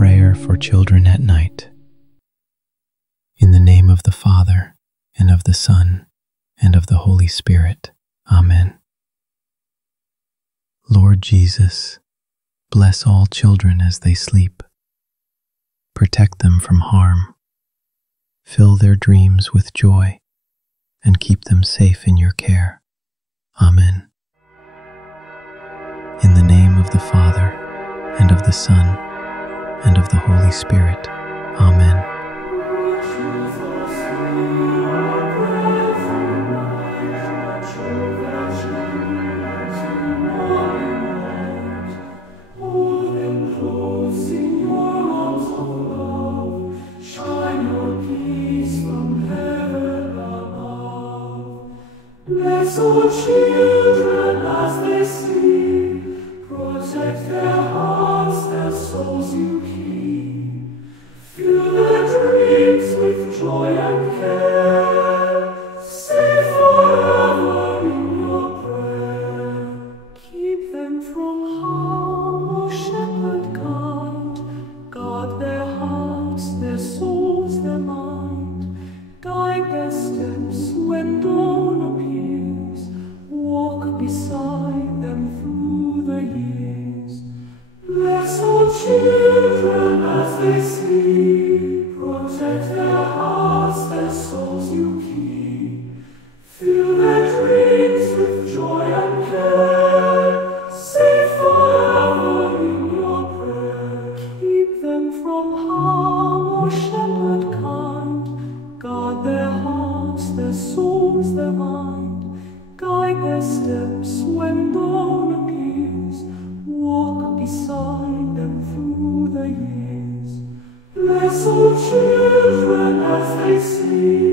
Prayer for Children at Night. In the name of the Father, and of the Son, and of the Holy Spirit. Amen. Lord Jesus, bless all children as they sleep. Protect them from harm. Fill their dreams with joy, and keep them safe in your care. Amen. In the name of the Father, and of the Son, and of the Holy Spirit. Amen. Bless all children as they sleep, protect their hearts, their souls you keep. Fill their dreams with joy and care, stay forever in your prayer. Keep them from harm, O shepherd kind, guard their hearts, their souls, their mind, guide their steps when dawn appears, walk beside them through the years. Bless all children as they sleep, protect their hearts, their souls you keep. Fill their dreams with joy and care, stay forever in your prayer. Keep them from harm, O shepherd kind, guard their hearts, their souls, their mind, guide their steps when dawn appears, walk beside them through the years. Bless all children as they sleep,